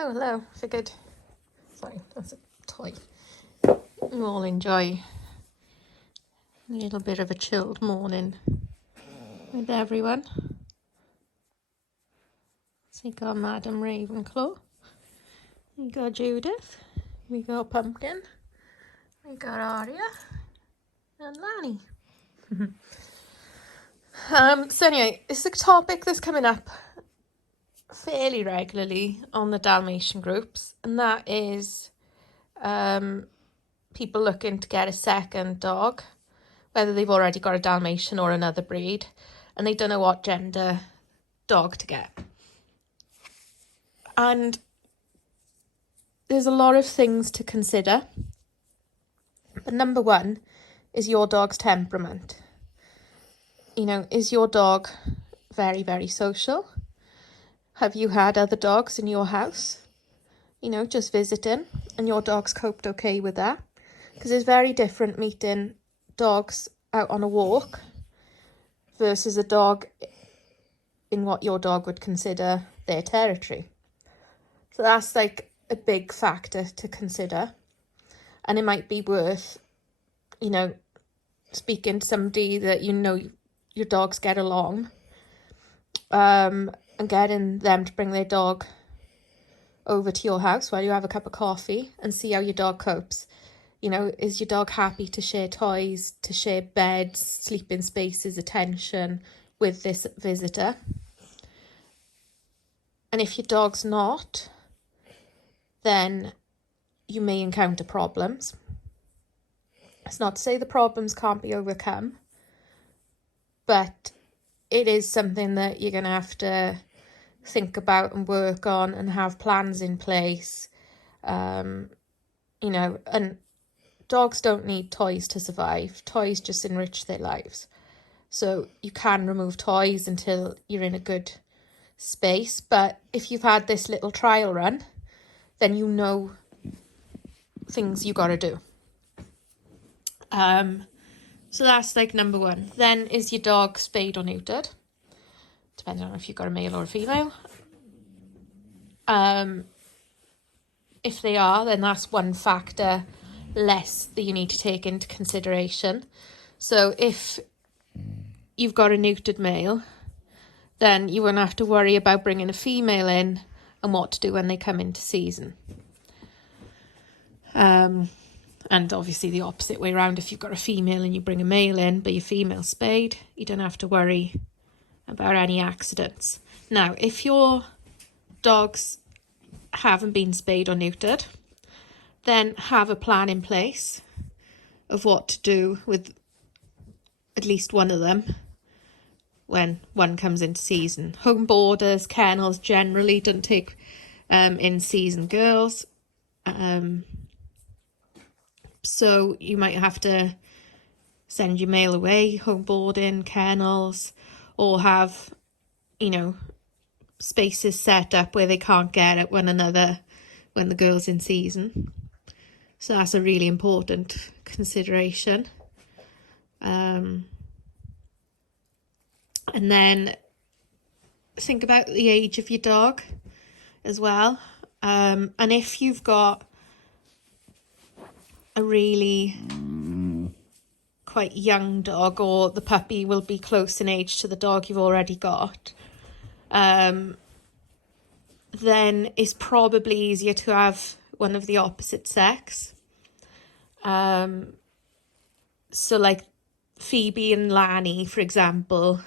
Oh, hello. Figured. Sorry, that's a toy. You all enjoy a little bit of a chilled morning with everyone. So you got Madam Ravenclaw. We got Judith. We got Pumpkin. We got Aria. And Lanny. So anyway, it's a topic that's coming up fairly regularly on the Dalmatian groups, and that is people looking to get a second dog, whether they've already got a Dalmatian or another breed, and they don't know what gender dog to get. And there's a lot of things to consider. But number one is your dog's temperament. You know, is your dog very, very social? Have you had other dogs in your house? You know, just visiting, and your dog's coped okay with that? Because it's very different meeting dogs out on a walk versus a dog in what your dog would consider their territory. So that's like a big factor to consider. And it might be worth, you know, speaking to somebody that you know your dogs get along, and getting them to bring their dog over to your house while you have a cup of coffee and see how your dog copes. You know, is your dog happy to share toys, to share beds, sleeping spaces, attention with this visitor? And if your dog's not, then you may encounter problems. It's not to say the problems can't be overcome, but it is something that you're going to have to think about and work on and have plans in place. You know, and dogs don't need toys to survive. Toys just enrich their lives. So you can remove toys until you're in a good space. But if you've had this little trial run, then you know things you got to do. So that's like number one. Then, is your dog spayed or neutered? Depending on if you've got a male or a female. If they are, then that's one factor less that you need to take into consideration. So if you've got a neutered male, then you won't have to worry about bringing a female in and what to do when they come into season. And obviously the opposite way around, if you've got a female and you bring a male in, but your female's spayed, you don't have to worry about any accidents. Now, if your dogs haven't been spayed or neutered, then have a plan in place of what to do with at least one of them when one comes into season. Home boarders, kennels generally don't take in-season girls. So you might have to send your male away, home boarding, kennels, or have, you know, spaces set up where they can't get at one another when the girl's in season. So that's a really important consideration. And then think about the age of your dog as well. And if you've got a really quite young dog, or the puppy will be close in age to the dog you've already got, then it's probably easier to have one of the opposite sex. So like Phoebe and Lanny, for example,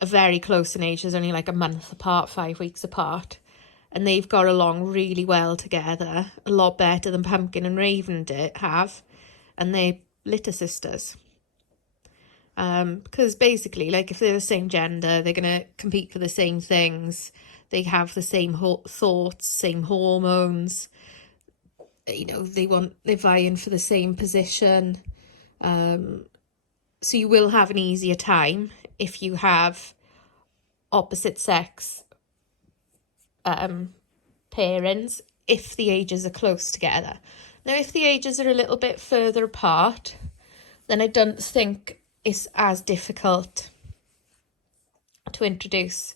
are very close in age. There's only like a month apart, 5 weeks apart. And they've got along really well together, a lot better than Pumpkin and Raven have. And they're litter sisters. Because basically, like, if they're the same gender, they're going to compete for the same things. They have the same thoughts, same hormones. You know, they're vying for the same position. So you will have an easier time if you have opposite sex parents, if the ages are close together. Now, if the ages are a little bit further apart, then I don't think it's as difficult to introduce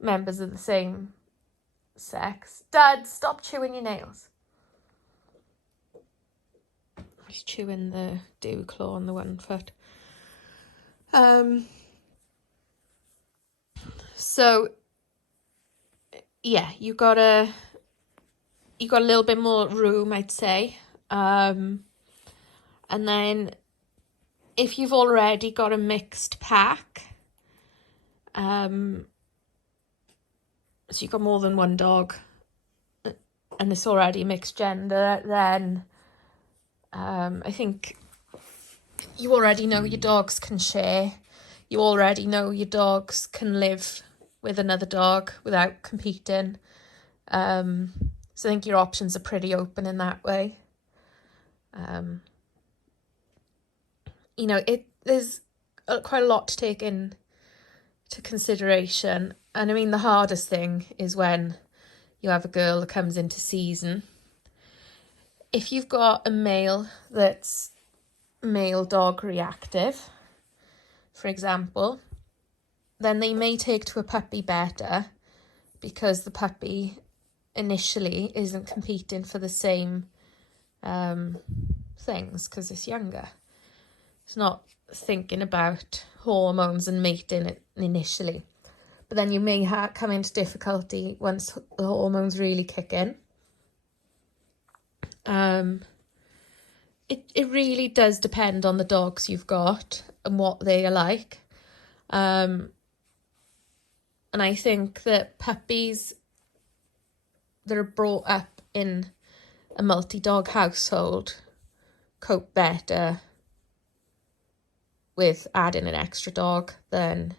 members of the same sex. Dad, stop chewing your nails. He's chewing the dew claw on the one foot. So yeah, you got a little bit more room, I'd say. And then if you've already got a mixed pack, so you've got more than one dog and it's already mixed gender, then I think you already know your dogs can share. You already know your dogs can live with another dog without competing. So I think your options are pretty open in that way. There's quite a lot to take into consideration. And I mean, the hardest thing is when you have a girl that comes into season. If you've got a male that's male dog reactive, for example, then they may take to a puppy better because the puppy initially isn't competing for the same things because it's younger. It's not thinking about hormones and mating initially. But then you may come into difficulty once the hormones really kick in. It really does depend on the dogs you've got and what they are like. And I think that puppies that are brought up in a multi-dog household cope better with adding an extra dog than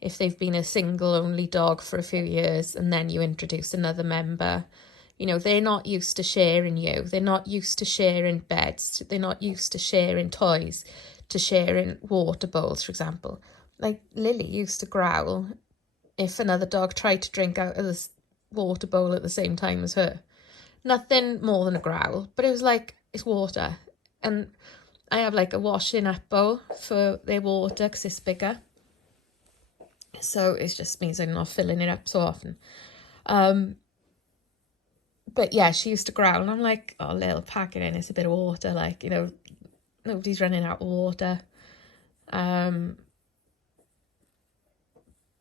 if they've been a single only dog for a few years and then you introduce another member. You know, they're not used to sharing you. They're not used to sharing beds. They're not used to sharing toys, to sharing water bowls, for example. Like Lily used to growl if another dog tried to drink out of this water bowl at the same time as her. Nothing more than a growl, but it was like, it's water. And I have like a washing up bowl for their water because it's bigger. So it just means I'm not filling it up so often. But yeah, she used to growl and I'm like, oh, little pack it in, it's a bit of water. Like, you know, nobody's running out of water.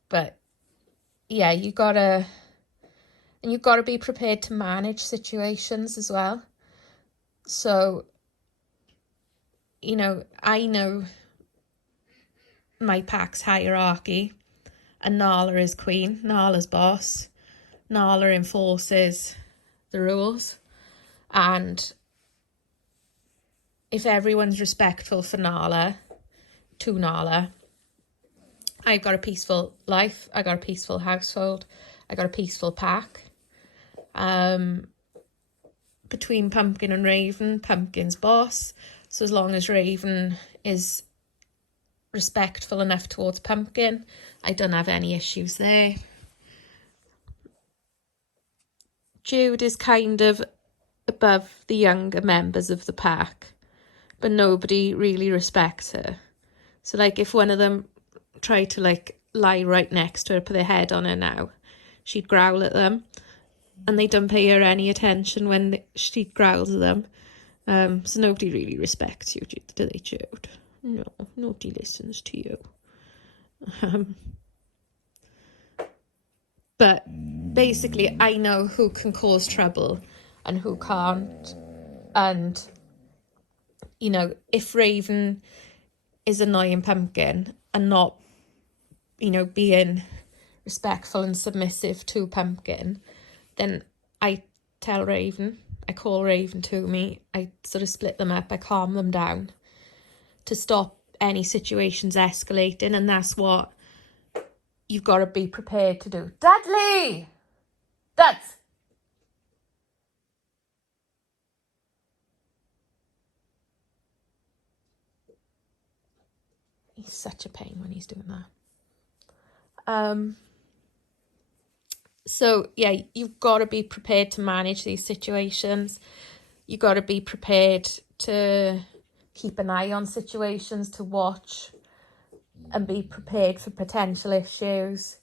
But yeah, you've got to be prepared to manage situations as well. So, you know, I know my pack's hierarchy and Nala is queen, Nala's boss. Nala enforces the rules. And if everyone's respectful for Nala, to Nala, I've got a peaceful life, I got a peaceful household, I got a peaceful pack. Between Pumpkin and Raven, Pumpkin's boss. So as long as Raven is respectful enough towards Pumpkin, I don't have any issues there. Jude is kind of above the younger members of the pack, but nobody really respects her. So like if one of them tried to like lie right next to her, put their head on her now, she'd growl at them and they don't pay her any attention when she growls at them. So nobody really respects you, do they, Jude? No, nobody listens to you. But basically, I know who can cause trouble and who can't. And, you know, if Raven is annoying Pumpkin and not, you know, being respectful and submissive to Pumpkin, then I tell Raven, I call Raven to me, I sort of split them up, I calm them down to stop any situations escalating, and that's what you've got to be prepared to do. Dudley! That's... He's such a pain when he's doing that. So, yeah, you've got to be prepared to manage these situations. You've got to be prepared to keep an eye on situations, to watch and be prepared for potential issues.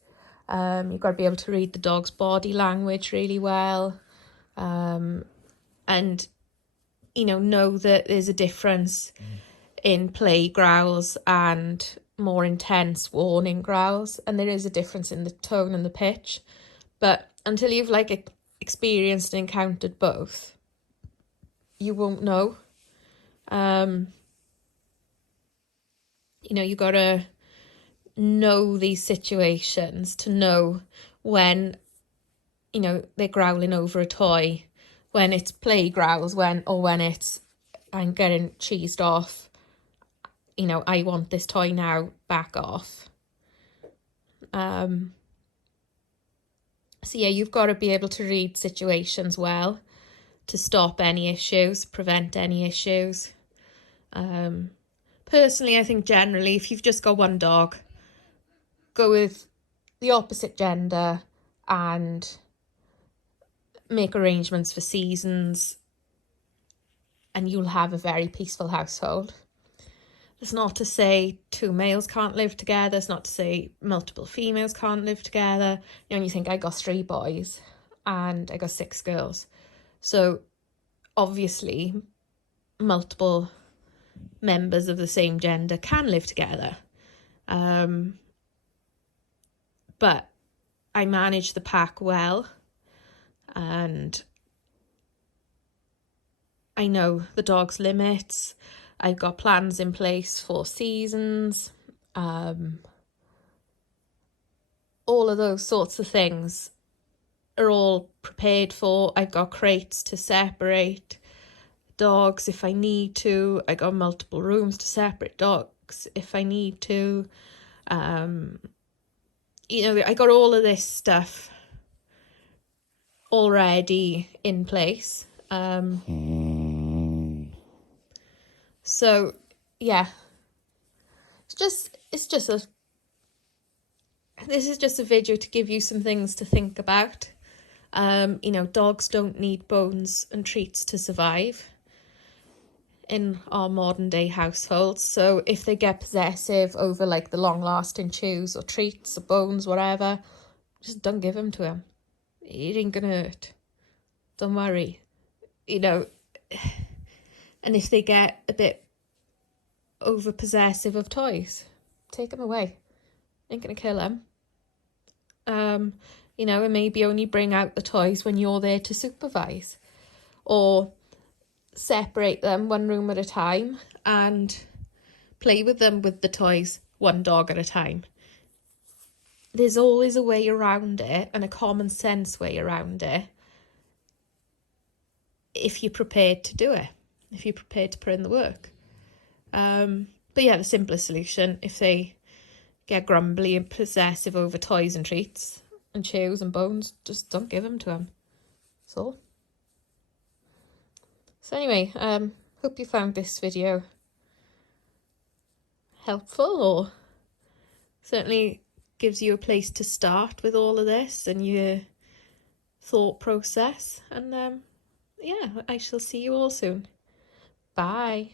You've got to be able to read the dog's body language really well. And, know that there's a difference in play growls and more intense warning growls. And there is a difference in the tone and the pitch. But until you've experienced and encountered both, you won't know. You got to know these situations to know when, they're growling over a toy, when it's play growls, when it's, I'm getting cheesed off, I want this toy now, back off. So yeah, you've got to be able to read situations well to stop any issues, prevent any issues. Personally, I think generally, if you've just got one dog, go with the opposite gender and make arrangements for seasons, and you'll have a very peaceful household. It's not to say two males can't live together. It's not to say multiple females can't live together. You think, I got 3 boys and I got 6 girls. So obviously multiple members of the same gender can live together. But I manage the pack well, and I know the dog's limits. I've got plans in place for seasons. All of those sorts of things are all prepared for. I've got crates to separate dogs if I need to. I got multiple rooms to separate dogs if I need to. I got all of this stuff already in place. So yeah, this is just a video to give you some things to think about. Dogs don't need bones and treats to survive in our modern day households. So if they get possessive over the long lasting chews or treats or bones, whatever, just don't give them to him. It ain't gonna hurt. Don't worry. And if they get a bit over possessive of toys, take them away. Ain't gonna kill them. And maybe only bring out the toys when you're there to supervise, or separate them one room at a time and play with them with the toys one dog at a time. There's always a way around it, and a common sense way around it, if you're prepared to do it, if you're prepared to put in the work. But yeah, the simplest solution, if they get grumbly and possessive over toys and treats and chews and bones, just don't give them to them. That's all. So anyway, hope you found this video helpful, or certainly gives you a place to start with all of this and your thought process. And yeah, I shall see you all soon. Bye.